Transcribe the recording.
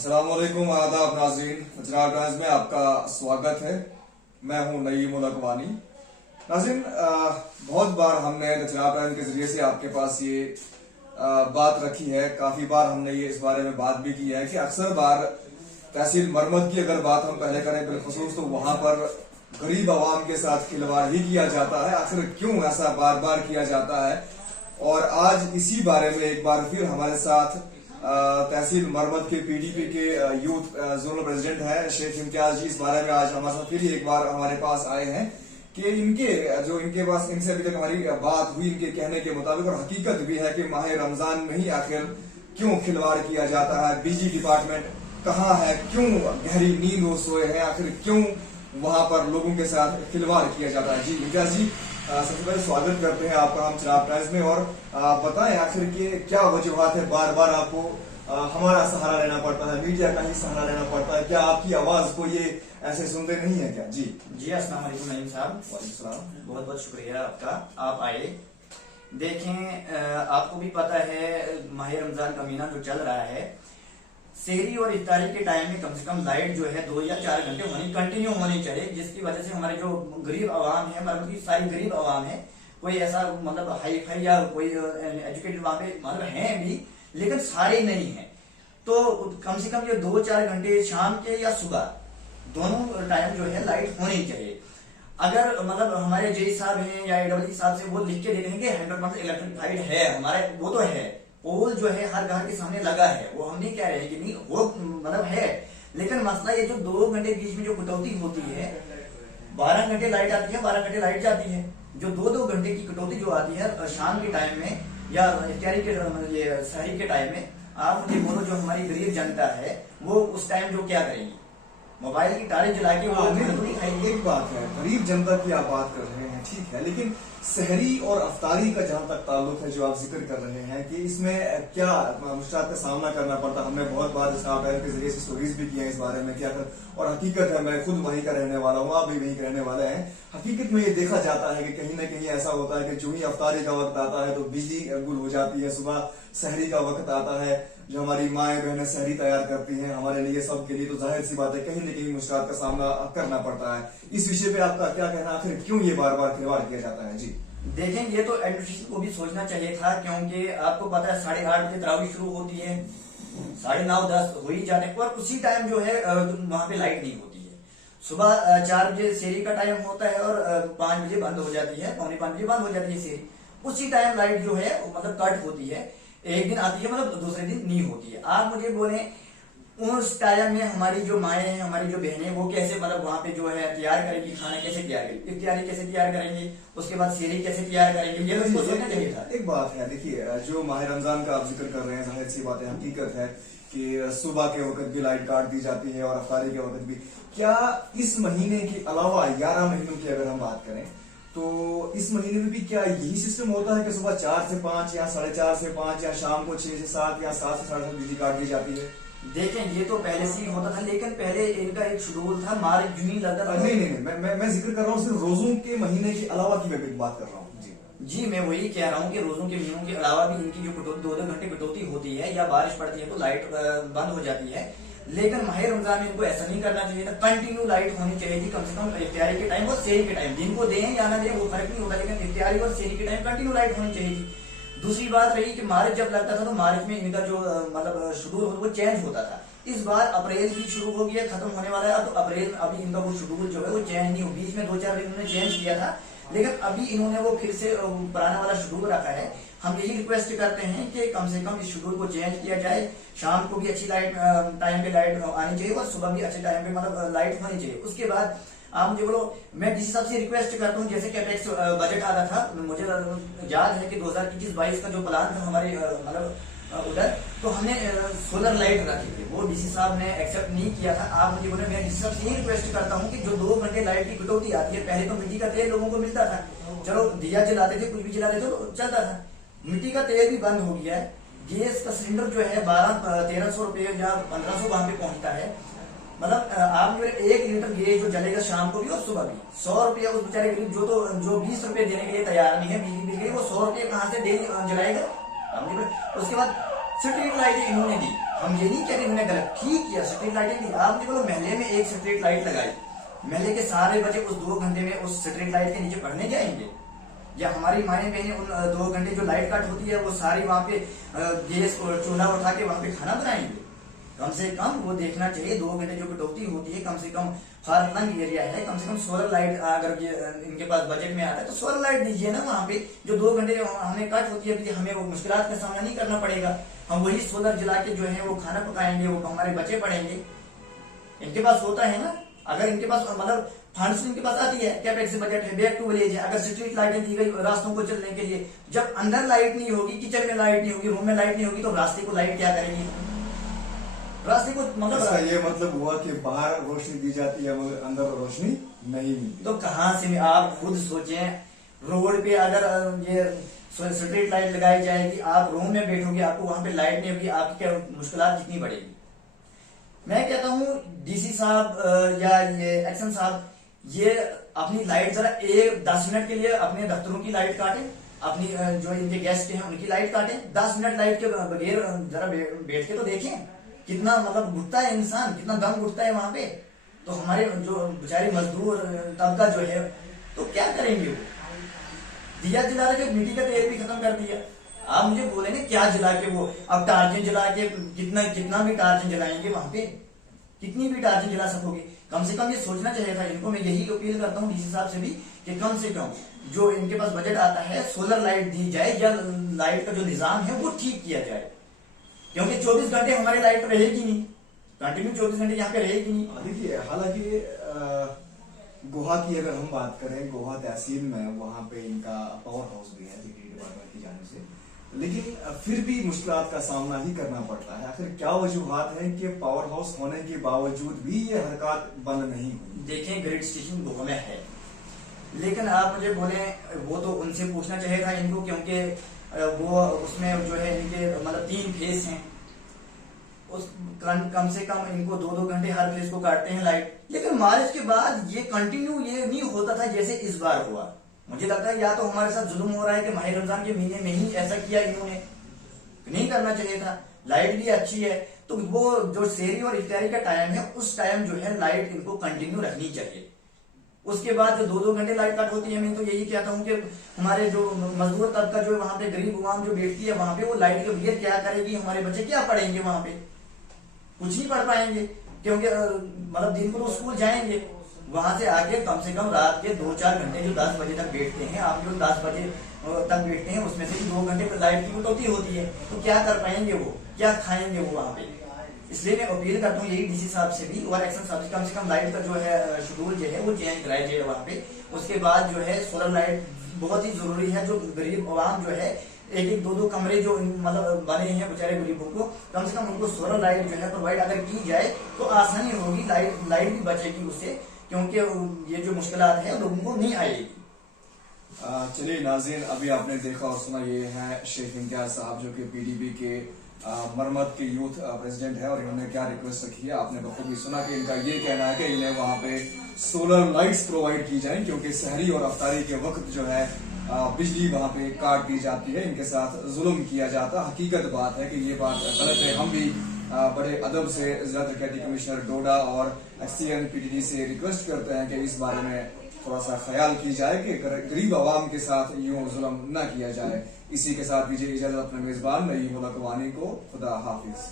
अस्सलामुअलैकुम आदाब नाज़रीन, जनाब टाइम्स में आपका स्वागत है। मैं हूं नईम उल अक़वानी। नाज़रीन, बहुत बार हमने जनाब टाइम्स के जरिए से आपके पास ये बात रखी है, काफी बार हमने ये इस बारे में बात भी की है कि अक्सर बार तहसील मरमत की अगर बात हम पहले करें बिलखुसूस, तो वहां पर गरीब आवाम के साथ खिलवाड़ ही किया जाता है। आखिर क्यों ऐसा बार बार किया जाता है? और आज इसी बारे में एक बार फिर हमारे साथ तहसील मरमत के पीडीपी के यूथ जोनल प्रेसिडेंट है शेख इम्तियाज जी। इस बारे में आज हमारे साथ फिर एक बार हमारे पास आए हैं कि इनके पास इनसे अभी तक हमारी बात हुई, इनके कहने के मुताबिक, और हकीकत भी है कि माह रमजान में ही आखिर क्यों खिलवाड़ किया जाता है, बिजली डिपार्टमेंट कहाँ है, क्यों गहरी नींद वो सोए हैं, आखिर क्यों वहां पर लोगों के साथ खिलवाड़ किया जाता है। जी इम्तियाज जी, सबसे पहले स्वागत करते हैं आपका हम चिराग टाइम्स में, और बताएं आखिर के क्या वजूहात है बार बार आपको हमारा सहारा लेना पड़ता है, मीडिया का ही सहारा लेना पड़ता है? क्या आपकी आवाज को ये ऐसे सुनते नहीं है क्या? जी जी, अस्सलाम वालेकुम नईम साहब। बहुत बहुत शुक्रिया आपका, आप आए। देखें, आपको भी पता है माह रमजान का महीना जो चल रहा है, सहरी और इफ्तारी के टाइम में कम से कम लाइट जो है 2 या 4 घंटे कंटिन्यू होनी चाहिए, जिसकी वजह से हमारे जो गरीब आवाम है, मतलब की सारी गरीब आवाम है, कोई ऐसा मतलब हाई फाई या कोई एजुकेटेड वहां पे मतलब है भी, लेकिन सारे नहीं है। तो कम से कम ये 2-4 घंटे शाम के या सुबह दोनों टाइम जो है लाइट होनी चाहिए। अगर मतलब हमारे जे साहब हैं या AEE साहब से वो लिख के दे देंगे 100% इलेक्ट्रिफाइड है हमारे, वो तो है, पोल जो है हर घर के सामने लगा है, वो हम नहीं कह रहे हैं कि नहीं, वो मतलब है। लेकिन मसला ये जो 2 घंटे बीच में जो कटौती होती है, 12 घंटे लाइट आती है, 12 घंटे लाइट जाती है, जो 2-2 घंटे की कटौती जो आती है शाम के टाइम में या इफ्तारी के ये सहरी के टाइम में, आप मुझे बोलो जो हमारी गरीब जनता है वो उस टाइम जो क्या करेंगी? मोबाइल की तारें जला के वो नहीं खाएंगे। एक बात है, गरीब जनता की आप बात कर रहे हैं, ठीक है, लेकिन सहरी और अफ्तारी का जहां तक ताल्लुक है जो आप जिक्र कर रहे हैं कि इसमें क्या मुश्किल का सामना करना पड़ता, हमने बहुत बार स्टाफ के जरिए से स्टोरीज भी की है इस बारे में क्या कर, और हकीकत है, मैं खुद वहीं का रहने वाला हूँ, आप भी वहीं के रहने वाले हैं। हकीकत में ये देखा जाता है कि कहीं ना कहीं ऐसा होता है कि जो ही अफ्तारी का वक्त आता है तो बिजली गुल हो जाती है, सुबह सहरी का वक्त आता है, जो हमारी माएँ बहनें सहरी तैयार करती हैं हमारे लिए, सबके लिए, तो जाहिर सी बात है कहीं न कहीं मुश्किल का सामना करना पड़ता है। इस विषय पे आपका क्या कहना, आखिर क्यों ये बार बार खिलवाड़ किया जाता है? जी देखें, ये तो एडमिनिस्ट्रेशन को भी सोचना चाहिए था, क्योंकि आपको पता है 8:30 बजे तरावी शुरू होती है, 9:30-10 हो ही जाते हैं, और उसी टाइम जो है वहां पे लाइट नहीं होती है। सुबह 4 बजे सेरी का टाइम होता है और 5 बजे बंद हो जाती है, 4:45 बजे बंद हो जाती है सेरी। उसी टाइम लाइट जो है मतलब कट होती है, एक दिन आती है मतलब दूसरे दिन नहीं होती है। आप मुझे बोले उस टाइम में हमारी जो माएँ हैं, हमारी जो बहनें, वो कैसे मतलब वहां पे जो है तैयार करेंगी, खाना कैसे तैयार करेंगी, इफ्तारी कैसे तैयार करेंगे, उसके बाद सेरी कैसे तैयार करेंगे, ये तो सोचना चाहिए था। एक बात है, देखिए, जो माह रमजान का आप जिक्र कर रहे हैं, जाहिर सी बात है, हकीकत है कि सुबह के वक्त भी लाइट काट दी जाती है और अफ्तारी के वक्त भी। क्या इस महीने के अलावा 11 महीनों की अगर हम बात करें तो इस महीने में भी क्या यही सिस्टम होता है कि सुबह 4 से 5 या 4:30 से 5 या शाम को 6 से 7 या 7 से 7:30 बिजली काट दी जाती है? देखें, ये तो पहले से ही होता था, लेकिन पहले इनका एक शेड्यूल था, मार्च जून लगता था। नहीं, मैं जिक्र कर रहा हूँ सिर्फ रोजों के महीने के अलावा की मैं बात कर रहा हूँ। जी, मैं वही कह रहा हूँ कि रोजों के महीनों के अलावा भी इनकी जो कटौती 2-2 घंटे कटौती होती है या बारिश पड़ती है तो लाइट बंद हो जाती है। लेकिन माह रमजान में इनको ऐसा नहीं करना चाहिए था, कंटिन्यू लाइट होनी चाहिए थी, कम से कम इफ्तारी के टाइम और सेहरी के टाइम। दिन को दें या ना दें वो फर्क नहीं होता, लेकिन इफ्तारी और सेहरी के टाइम कंटिन्यू लाइट होनी चाहिए थी। दूसरी बात रही कि मार्च जब लगता था तो मार्च में इनका जो मतलब शेड्यूल वो चेंज होता था। इस बार अप्रैल भी शुरू हो गया, खत्म होने वाला है, तो अप्रैल अभी इनका वो शेड्यूल जो है वो चेंज नहीं हो, बीच में 2-4 दिन उन्होंने चेंज किया था, लेकिन अभी इन्होंने वो फिर से पुराना वाला शेड्यूल रखा है। हम यही रिक्वेस्ट करते हैं कि कम से कम इस शेड्यूल को चेंज किया जाए, शाम को भी अच्छी लाइट टाइम पे लाइट आनी चाहिए और सुबह भी अच्छे टाइम पे मतलब लाइट होनी चाहिए। उसके बाद आप मुझे बोलो, मैं डीसी साहब से रिक्वेस्ट करता हूँ, जैसे कैपेक्स बजट आ रहा था, मुझे याद है कि 2021-22 का जो प्लान था हमारे मतलब उधर, तो हमने सोलर लाइट रखी थी, वो डीसी साहब ने एक्सेप्ट नहीं किया था। आप मुझे बोले, मैं डीसी साहब से यही रिक्वेस्ट करता हूँ कि जो 2 घंटे लाइट की कटौती आती है, पहले तो मिट्टी का तेल लोगों को मिलता था, चलो दिया जलाते थे, कुछ भी जलाते थे तो चलता था, मिट्टी का तेल भी बंद हो गया है। गैस का सिलेंडर जो है 1300 रुपये या 1500 वहां पे पहुंचता है। मतलब आप जो 1 लीटर गैस जो जलेगा शाम को भी और सुबह भी, 100 रुपया उस बेचारे गरीब जो 20 रुपए देने के लिए तैयार नहीं है बिजली बिल के लिए, वो 100 रुपये कहाँ से डेली जलाएगा? उसके बाद स्ट्रीट लाइटें इन्होंने दी, हम ये नहीं कह रहे इन्होंने गलत, ठीक किया, स्ट्रीट लाइटें दी। आपने बोलो महल्ले में एक स्ट्रीट लाइट लगाई, महल्ले के सारे बच्चे उस 2 घंटे में उस स्ट्रीट लाइट के नीचे पढ़ने जाएंगे? या हमारी माएं बहनें उन 2 घंटे जो लाइट कट होती है वो सारी वहां पे गैस और चूल्हा उठा के वहां पे खाना बनाएंगे? कम से कम वो देखना चाहिए 2 घंटे जो कटौती होती है, कम से कम फारतंग एरिया है, कम से कम सोलर लाइट अगर ये इनके पास बजट में आता है तो सोलर लाइट दीजिए ना वहां पे, जो 2 घंटे हमें कट होती है हमें वो मुश्किलात का सामना नहीं करना पड़ेगा, हम वही सोलर जला के जो है वो खाना पकाएंगे, वो हमारे बच्चे पढ़ेंगे। इनके पास होता है ना, अगर इनके पास मतलब फंड्स इनके पास आती है, कैपेक्स बजट है, बैक टू विलेज है, अगर स्ट्रीट लाइटें दी गई रास्तों को चलने के लिए, जब अंदर लाइट नहीं होगी, किचन में लाइट नहीं होगी, रूम में लाइट नहीं होगी, तो रास्ते को लाइट क्या करेगी? रास्ते को मतलब ये मतलब हुआ कि बाहर रोशनी दी जाती है मगर अंदर रोशनी नहीं मिलती। तो कहां से आप खुद सोचें, रोड पे अगर ये स्ट्रीट लाइट लगाई जाएगी, आप रूम में बैठोगे, आपको वहां पे लाइट नहीं होगी, आपकी क्या मुश्किलात कितनी बढ़ेगी? मैं कहता हूं डीसी साहब या ये एक्शन साहब, ये अपनी लाइट जरा 10 मिनट के लिए अपने दफ्तरों की लाइट काटें, अपनी जो इनके गेस्ट हैं उनकी लाइट काटें, 10 मिनट लाइट के बगैर जरा बैठ के तो देखें, कितना मतलब घुटता है इंसान, कितना दम घुटता है वहां पे। तो हमारे जो बेचारे मजदूर तबका जो है तो क्या करेंगे? वो दिया जला के मिट्टी का तेल भी खत्म कर दिया, आप मुझे बोलेंगे क्या जला के वो अब टार्चन जला के कितना भी टार्चन जलाएंगे वहां पे, कितनी भी टार्चन जला सकोगे? कम से कम ये सोचना चाहिए था इनको। मैं यही अपील करता हूँ डीसी साहब से भी कि कम से कम जो इनके पास बजट आता है सोलर लाइट दी जाए, या लाइट का जो निजाम है वो ठीक किया जाए, क्योंकि 24 घंटे हमारी लाइट रहेगी नहीं, कंटिन्यू 24 घंटे यहाँ पे रहेगी नहीं। देखिए हालांकि गोहा की अगर हम बात करें, गोहा तहसील में वहां पे इनका पावर हाउस भी है बिजली डिपार्टमेंट की जाने से, लेकिन फिर भी मुश्किलात का सामना ही करना पड़ता है। आखिर क्या वजूहत है कि पावर हाउस होने के बावजूद भी ये हरकत बंद नहीं हुई? देखें ग्रिड स्टेशन गोवा में है, लेकिन आप मुझे बोले वो तो उनसे पूछना चाहिए था इनको, क्योंकि वो उसमें जो है इनके मतलब 3 फेस हैं, उस कम से कम इनको 2-2 घंटे हर फेस को काटते हैं लाइट। लेकिन मार्च के बाद ये कंटिन्यू ये नहीं होता था जैसे इस बार हुआ। मुझे लगता है या तो हमारे साथ जुल्म हो रहा है कि माह रमजान के महीने में ही ऐसा किया इन्होंने, नहीं करना चाहिए था। लाइट भी अच्छी है तो वो जो सेहरी और इफ्तारी का टाइम है उस टाइम जो है लाइट इनको कंटिन्यू रखनी चाहिए। उसके बाद जो 2-2 घंटे लाइट कट होती है, मैं तो यही कहता हूँ कि हमारे जो मजदूर तबका जो है वहां पे गरीब अवाम जो बैठती है वहां पे, वो लाइट के बगैर क्या करेगी? हमारे बच्चे क्या पढ़ेंगे वहां पे? कुछ नहीं पढ़ पाएंगे, क्योंकि मतलब दिन को तो स्कूल जाएंगे, वहां से आके कम से कम रात के 2-4 घंटे जो 10 बजे तक बैठते हैं, आप जो 10 बजे तक बैठते हैं उसमें से 2 घंटे लाइट की कटौती होती है, तो क्या कर पाएंगे वो, क्या खाएंगे वो वहां पे? इसलिए मैं अपील करता हूँ यही डीसी साहब से भी और एक्शन साहब से कम लाइट का जो है शेड्यूल जो है वो चेंज कराया जाए वहां पे। उसके बाद जो है सोलर लाइट बहुत ही जरूरी है, जो गरीब आवाम जो है 1-2 कमरे जो मतलब बने हैं बेचारे गरीबों को, कम से कम उनको सोलर लाइट जो है प्रोवाइड अगर की जाए तो आसानी होगी, लाइट भी बचेगी उससे, क्योंकि ये जो मुश्किलात है लोगों को नहीं आएगी। चलिए नाज़रीन, अभी आपने देखा और सुना, ये है शेख इम्तियाज साहब जो कि पीडीपी के मरमत के यूथ प्रेसिडेंट है, और इन्होंने क्या रिक्वेस्ट रखी है आपने बखूबी सुना कि इनका ये कहना है कि इन्हें वहां पे सोलर लाइट्स प्रोवाइड की जाए, क्योंकि सहरी और अफ्तारी के वक्त जो है बिजली वहां पे काट दी जाती है, इनके साथ जुल्म किया जाता। हकीकत बात है कि ये बात गलत है। हम भी बड़े अदब से जिला तरक्याती कमिश्नर डोडा और एक्सीएन पीडीडी से रिक्वेस्ट करते हैं कि इस बारे में थोड़ा सा ख्याल की जाए कि गरीब आवाम के साथ यूं जुल्म न किया जाए। इसी के साथ दीजिए इजाजत अपने मेजबान नईमुल अकवानी को। खुदा हाफिज।